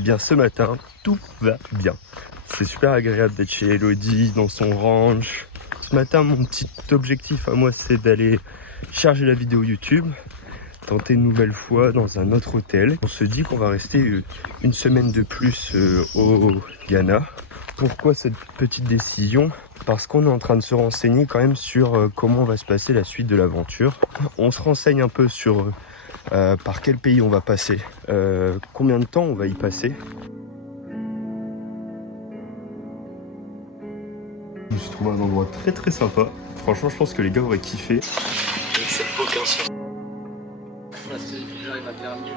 Et bien ce matin, tout va bien. C'est super agréable d'être chez Elodie, dans son ranch. Ce matin, mon petit objectif à moi, c'est d'aller charger la vidéo YouTube, tenter une nouvelle fois dans un autre hôtel. On se dit qu'on va rester une semaine de plus au Ghana. Pourquoi cette petite décision? Parce qu'on est en train de se renseigner quand même sur comment va se passer la suite de l'aventure. On se renseigne un peu sur par quel pays on va passer, combien de temps on va y passer. Je me suis trouvé un endroit très sympa. Franchement, je pense que les gars auraient kiffé. C'est aucun sens. J'arrive à faire mieux.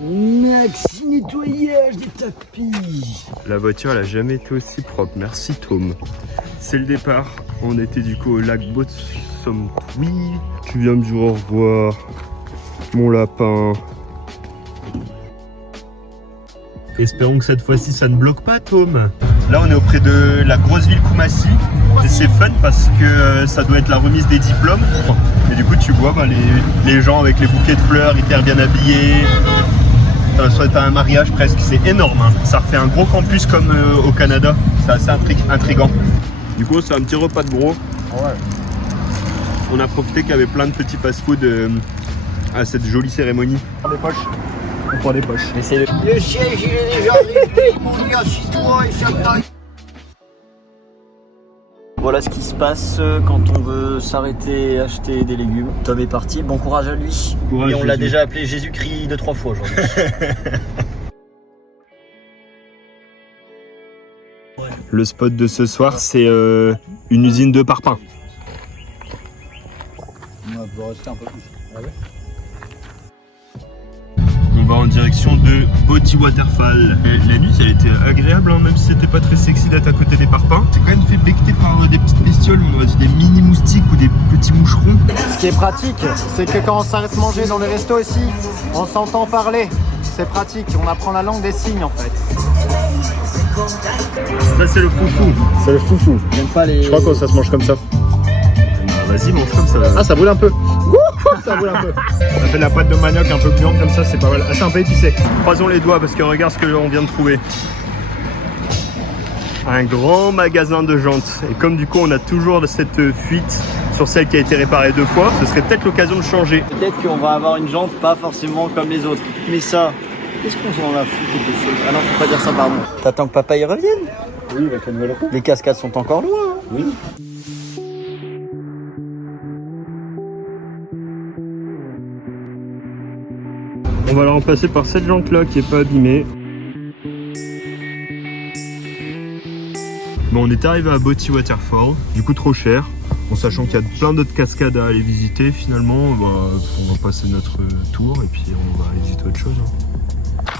Maxi nettoyage des tapis. La voiture elle a jamais été aussi propre, merci Tom. C'est le départ, on était du coup au lac Botsomtwi. Tu viens me dire au revoir, mon lapin. Espérons que cette fois-ci ça ne bloque pas Tom. Là on est auprès de la grosse ville Kumasi. Et c'est fun parce que ça doit être la remise des diplômes. Et du coup tu vois les gens avec les bouquets de fleurs hyper bien habillés. Soit à un mariage presque, c'est énorme hein. Ça refait un gros campus comme au Canada, c'est assez intriguant. Du coup c'est un petit repas de gros. Ouais. On a profité qu'il y avait plein de petits fast-food à cette jolie cérémonie. On prend des poches. On prend des poches. Le siège il est déjà arrivé, mon gars, assis-toi et ferme-toi. Voilà ce qui se passe quand on veut s'arrêter et acheter des légumes. Tom est parti, bon courage à lui. Courage, et on l'a Jésus. déjà appelé Jésus-Christ 2-3 fois aujourd'hui. Le spot de ce soir c'est une usine de parpaings. On va rester un peu plus. Ah ouais. On va en direction de Boti Waterfall. Et la nuit elle était agréable hein, même si c'était pas très sexy d'être à côté des parpaings. C'est quand même fait becter par des petites bestioles, on va dire des mini moustiques ou des petits moucherons. Ce qui est pratique, c'est que quand on s'arrête manger dans les restos ici, on s'entend parler. C'est pratique, on apprend la langue des signes en fait. Ça c'est le foufou. C'est le foufou. J'aime pas les... Je crois que ça se mange comme ça. Vas-y mange comme ça. Ah, ça brûle un peu. Ça brûle un peu. Ça fait de la pâte de manioc un peu gluante comme ça, c'est pas mal. Ah, c'est un peu épicé. Croisons les doigts parce que regarde ce que l'on vient de trouver. Un grand magasin de jantes. Et comme du coup on a toujours cette fuite sur celle qui a été réparée 2 fois, ce serait peut-être l'occasion de changer. Peut-être qu'on va avoir une jante pas forcément comme les autres. Mais ça, qu'est-ce qu'on s'en a foutu quelque chose? Ah non, faut pas dire ça, pardon. T'attends que papa y revienne? Oui, avec la nouvelle roue. Les cascades sont encore loin. Hein. Oui. On va la remplacer par cette jante là qui est pas abîmée. Bon, on est arrivé à Boti Waterfall, du coup trop cher. En sachant qu'il y a plein d'autres cascades à aller visiter, finalement, on va passer notre tour et puis on va aller visiter autre chose. Hein.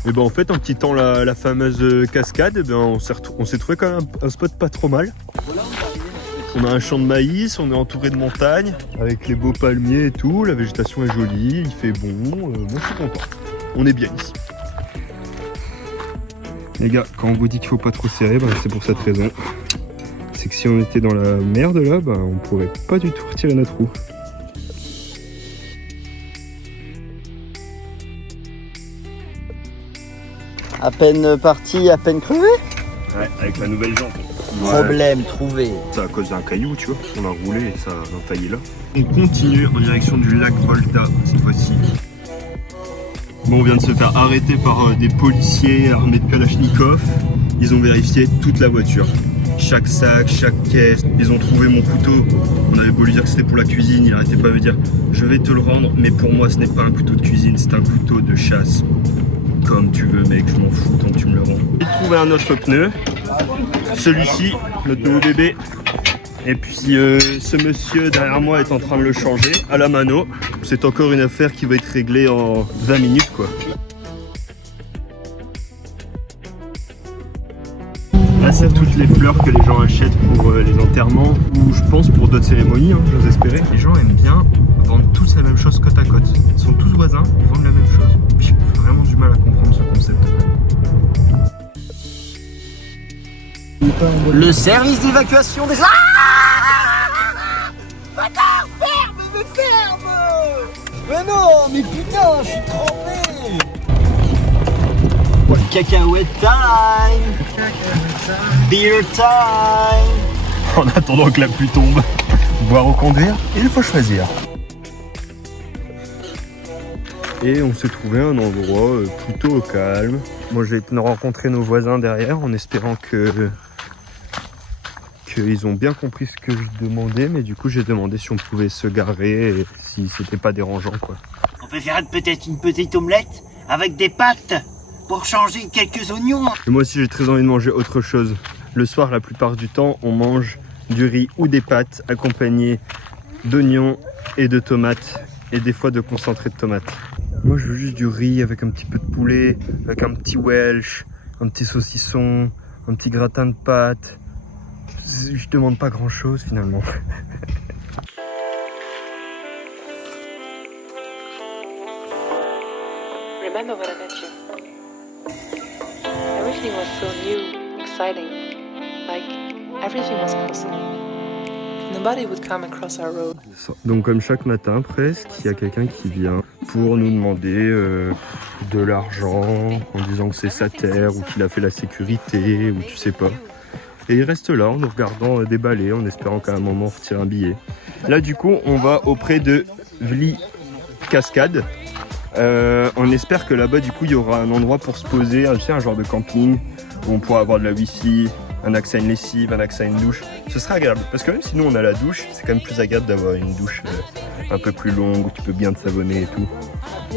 Et ben en fait, en quittant la fameuse cascade, on s'est trouvé quand même un spot pas trop mal. On a un champ de maïs, on est entouré de montagnes, avec les beaux palmiers et tout, la végétation est jolie, il fait bon, moi je suis content. On est bien ici. Les gars, quand on vous dit qu'il faut pas trop serrer, c'est pour cette raison. C'est que si on était dans la merde là, on pourrait pas du tout retirer notre roue. À peine parti, à peine crevé. Ouais, avec la nouvelle jante. Problème trouvé. C'est à cause d'un caillou, tu vois. On a roulé et ça a entaillé là. On continue en direction du lac Volta cette fois-ci. Bon, on vient de se faire arrêter par des policiers armés de Kalachnikov. Ils ont vérifié toute la voiture. Chaque sac, chaque caisse. Ils ont trouvé mon couteau. On avait beau lui dire que c'était pour la cuisine, il arrêtait pas de me dire je vais te le rendre, mais pour moi ce n'est pas un couteau de cuisine, c'est un couteau de chasse. Comme tu veux mec, je m'en fous tant que tu me le rends. J'ai trouvé un autre pneu. Celui-ci, notre nouveau bébé. Et puis ce monsieur derrière moi est en train de le changer à la mano. C'est encore une affaire qui va être réglée en 20 minutes quoi. Là c'est toutes les fleurs que les gens achètent pour les enterrements ou je pense pour d'autres cérémonies, hein, j'ose espérer. Les gens aiment bien vendre tous la même chose côte à côte. Ils sont tous voisins, ils vendent la même chose. J'ai vraiment du mal à comprendre ce concept. Le service d'évacuation des... mais putain, je suis trempé. Cacahuète time. Beer time. En attendant que la pluie tombe, boire ou conduire, il faut choisir. Et on s'est trouvé un endroit plutôt au calme. Moi j'ai été rencontrer nos voisins derrière en espérant qu'ils ont bien compris ce que je demandais, mais du coup j'ai demandé si on pouvait se garer et si c'était pas dérangeant quoi. On peut faire peut-être une petite omelette avec des pâtes pour changer quelques oignons. Et moi aussi j'ai très envie de manger autre chose. Le soir la plupart du temps on mange du riz ou des pâtes accompagnées d'oignons et de tomates et des fois de concentré de tomates. Moi je veux juste du riz avec un petit peu de poulet, avec un petit welsh, un petit saucisson, un petit gratin de pâtes. Je demande pas grand chose finalement. Remember when I met you? Everything was so new, exciting. Like, everything was possible. Nobody would come across our road. Donc comme chaque matin presque, il y a quelqu'un qui vient pour nous demander de l'argent en disant que c'est sa terre ou qu'il a fait la sécurité ou tu sais pas. Et il reste là en nous regardant déballer en espérant qu'à un moment on retire un billet. Là du coup on va auprès de Vli Cascade. On espère que là-bas du coup il y aura un endroit pour se poser, tu sais, un genre de camping où on pourra avoir de la wifi, un accès à une lessive, un accès à une douche. Ce sera agréable parce que même si nous on a la douche, c'est quand même plus agréable d'avoir une douche un peu plus longue où tu peux bien te savonner et tout.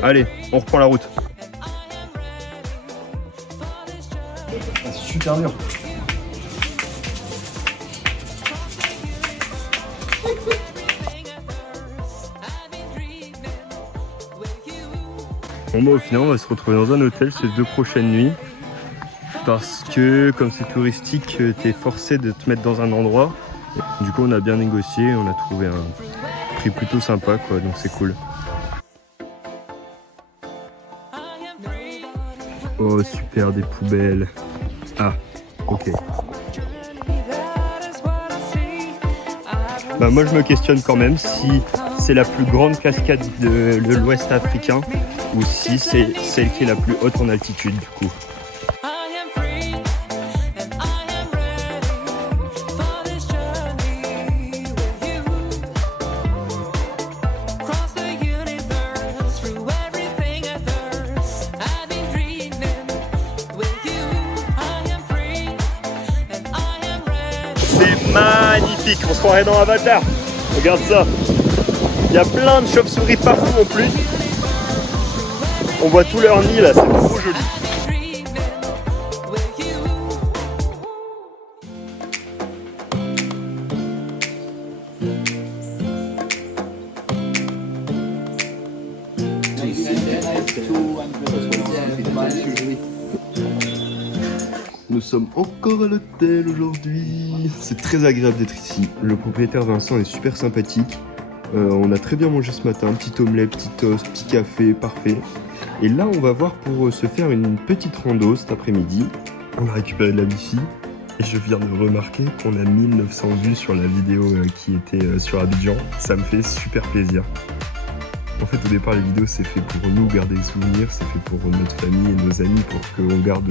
Allez, on reprend la route. C'est super dur. Bon bah au final on va se retrouver dans un hôtel ces 2 prochaines nuits parce que comme c'est touristique t'es forcé de te mettre dans un endroit. Du coup on a bien négocié, on a trouvé un prix plutôt sympa quoi, donc c'est cool. Oh super, des poubelles. Ah ok. Bah moi je me questionne quand même si c'est la plus grande cascade de l'Ouest africain ou si c'est celle qui est la plus haute en altitude du coup. C'est magnifique, on se croirait dans Avatar. Regarde ça. Il y a plein de chauves-souris partout en plus. On voit tout leur nid là, c'est trop joli. Nous sommes encore à l'hôtel aujourd'hui. C'est très agréable d'être ici. Le propriétaire Vincent est super sympathique. On a très bien mangé ce matin, petite omelette, petit toast, petit café, parfait. Et là on va voir pour se faire une petite rando cet après-midi. On a récupéré de la wifi et je viens de remarquer qu'on a 1900 vues sur la vidéo qui était sur Abidjan. Ça me fait super plaisir. En fait au départ les vidéos c'est fait pour nous garder des souvenirs, c'est fait pour notre famille et nos amis pour qu'on garde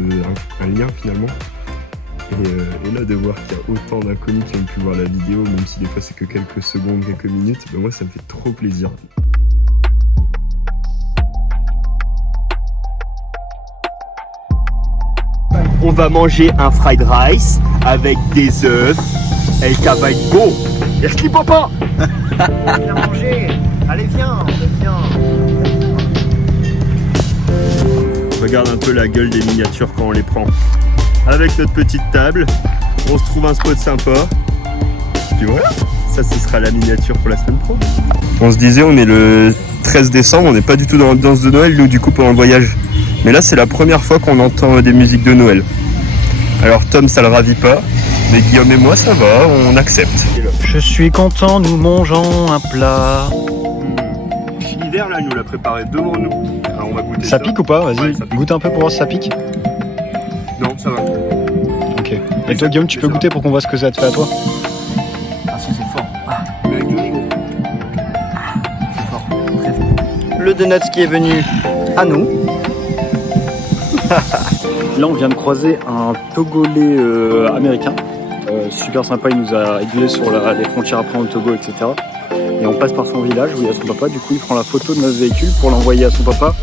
un lien finalement. Et là de voir qu'il y a autant d'inconnus qui ont pu voir la vidéo, même si des fois c'est que quelques secondes, quelques minutes, ben moi ça me fait trop plaisir. On va manger un fried rice avec des œufs et ça va être beau. Est-ce qu'il peut pas? Viens manger. Allez viens. Regarde un peu la gueule des miniatures quand on les prend. Avec notre petite table, on se trouve un spot sympa. Puis voilà, ça ce sera la miniature pour la semaine pro. On se disait on est le 13 décembre, on n'est pas du tout dans l'ambiance de Noël nous du coup pendant le voyage. Mais là c'est la première fois qu'on entend des musiques de Noël. Alors Tom ça le ravit pas, mais Guillaume et moi ça va, on accepte. Je suis content, nous mangeons un plat. L'hiver là il nous l'a préparé devant nous. Alors, on va goûter Ça pique ou pas? Vas-y, Ouais, ça pique. goûte un peu pour voir si ça pique. Non ça va. Ok. Et toi Guillaume, tu peux goûter pour qu'on voit ce que ça te fait à toi? Ah si c'est fort. Mais avec de l'eau. C'est fort. Très fort. Le Nuts qui est venu à nous. Là, on vient de croiser un Togolais américain. Super sympa, il nous a aiguillé sur les frontières après au Togo, etc. Et on passe par son village où il y a son papa. Du coup, il prend la photo de notre véhicule pour l'envoyer à son papa,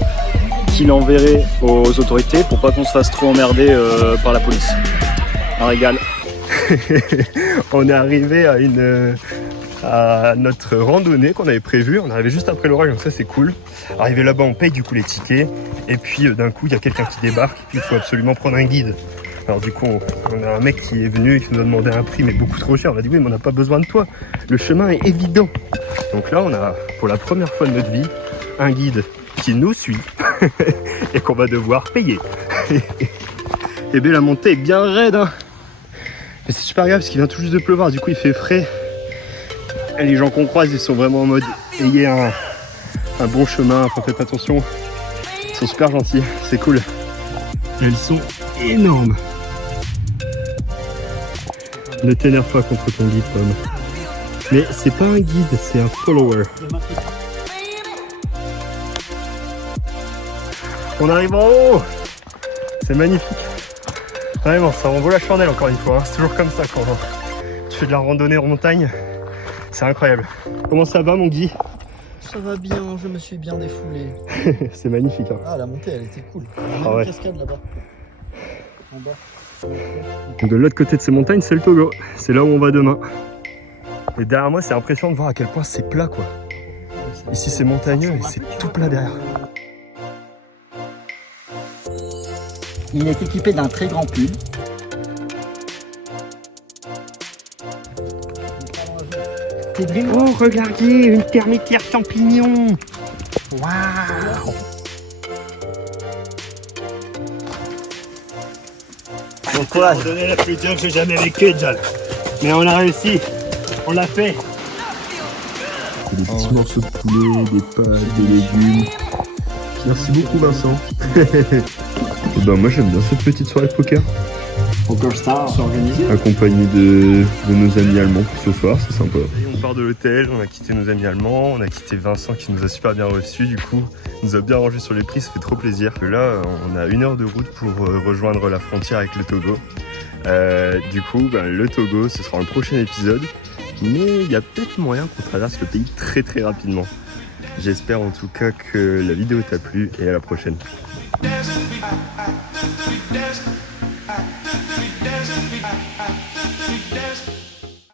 qui l'enverrait aux autorités pour pas qu'on se fasse trop emmerder par la police. Un régal. On est arrivé à notre randonnée qu'on avait prévue. On est arrivé juste après l'orage, donc ça c'est cool. Arrivé là-bas, on paye du coup les tickets. Et puis d'un coup, il y a quelqu'un qui débarque. Il faut absolument prendre un guide. Alors du coup, on a un mec qui est venu et qui nous a demandé un prix, mais beaucoup trop cher. On a dit oui, mais on n'a pas besoin de toi. Le chemin est évident. Donc là, on a, pour la première fois de notre vie, un guide qui nous suit et qu'on va devoir payer. Et bien la montée est bien raide, hein. Mais c'est super grave parce qu'il vient tout juste de pleuvoir, du coup il fait frais. Et les gens qu'on croise, ils sont vraiment en mode ayez un bon chemin, enfin, faites attention. Ils sont super gentils, c'est cool. Elles sont énormes. Ne t'énerve pas contre ton guide, Pomme. Mais c'est pas un guide, c'est un follower. On arrive en haut. C'est magnifique. Vraiment, ça en vaut la chandelle encore une fois. Hein. C'est toujours comme ça quand tu fais de la randonnée en montagne. C'est incroyable. Comment ça va, mon Guy? Ça va bien, je me suis bien défoulé. C'est magnifique. Hein. Ah, la montée, elle était cool. Il y a même ouais. une cascade là-bas. En bas. Donc de l'autre côté de ces montagnes, c'est le Togo. C'est là où on va demain. Et derrière moi, c'est impressionnant de voir à quel point c'est plat, quoi. Ici, c'est montagneux et c'est tout plat derrière. Il est équipé d'un très grand pull. Oh, regardez, une termitière champignon. Waouh. Bon courage. C'est la plus dure que j'ai jamais vécue, John. Mais on a réussi. On l'a fait. Des petits morceaux de poulet, des pâtes, des légumes. Merci beaucoup, Vincent. Et ben moi j'aime bien cette petite soirée de poker. Poker Star, c'est organisé. Accompagné de nos amis allemands pour ce soir, c'est sympa. Et on part de l'hôtel, on a quitté nos amis allemands, on a quitté Vincent qui nous a super bien reçus, du coup, nous a bien rangé sur les prix, ça fait trop plaisir. Et là, on a 1 heure de route pour rejoindre la frontière avec le Togo. Du coup, le Togo, ce sera le prochain épisode, mais il y a peut-être moyen qu'on traverse le pays très très rapidement. J'espère en tout cas que la vidéo t'a plu et à la prochaine. We dance.